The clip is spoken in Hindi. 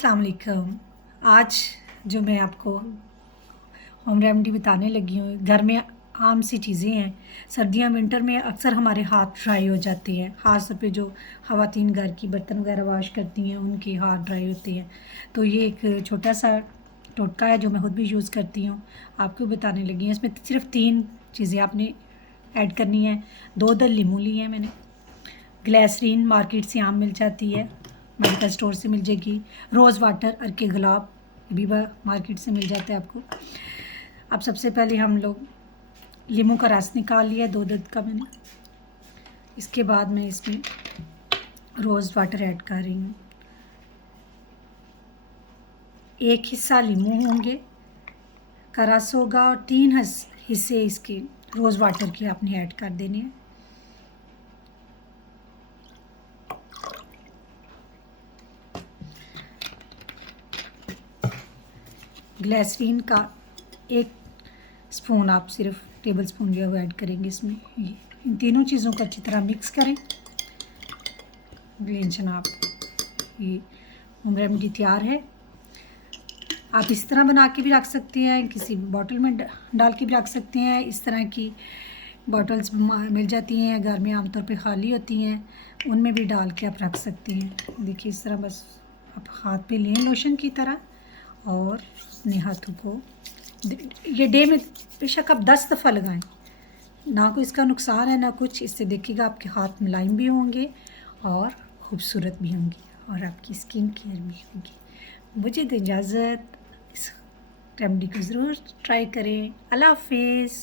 अस्सलाम वालेकुम। आज जो मैं आपको होम रेमेडी बताने लगी हूँ, घर में आम सी चीज़ें हैं। सर्दियाँ विंटर में अक्सर हमारे हाथ ड्राई हो जाते हैं, ख़ास तौर पे जो ख़वातीन घर की बर्तन वगैरह वॉश करती हैं उनके हाथ ड्राई होते हैं। तो ये एक छोटा सा टोटका है जो मैं खुद भी यूज़ करती हूँ, आपको बताने लगी हूँ। इसमें सिर्फ 3 चीज़ें आपने ऐड करनी है। 2 दर लीमू लिए हैं मैंने, ग्लिसरीन मार्केट से आम मिल जाती है, मेडिकल स्टोर से मिल जाएगी। रोज़ वाटर अर्के गुलाब भी मार्केट से मिल जाता है आपको। अब सबसे पहले हम लोग लीमू का रस निकाल लिया 2 दर्द का मैंने। इसके बाद मैं इसमें रोज़ वाटर ऐड कर रही हूँ। 1 हिस्सा लीमू होंगे का रस होगा और 3 हिस्से इसके रोज़ वाटर के आपने ऐड कर देने हैं। ग्लिसरीन का 1 स्पून आप सिर्फ टेबल स्पून जो है वो ऐड करेंगे इसमें। ये इन तीनों चीज़ों को अच्छी तरह मिक्स करें। जनाब, ये होम रेमेडी तैयार है। आप इस तरह बना के भी रख सकते हैं, किसी बॉटल में डाल के भी रख सकते हैं। इस तरह की बॉटल्स मिल जाती हैं घर में, आमतौर पे खाली होती हैं, उनमें भी डाल के आप रख सकते हैं। देखिए इस तरह बस आप हाथ पे लें लोशन की तरह और अपने हाथों को ये डे में बेशक आप 10 दफ़ा लगाएं, ना कोई इसका नुकसान है ना कुछ। इससे देखिएगा आपके हाथ मुलायम भी होंगे और खूबसूरत भी होंगी और आपकी स्किन केयर भी होगी। मुझे तो इजाज़त, इस रेमेडी को ज़रूर ट्राई करें। अल्लाह हाफ़िज़।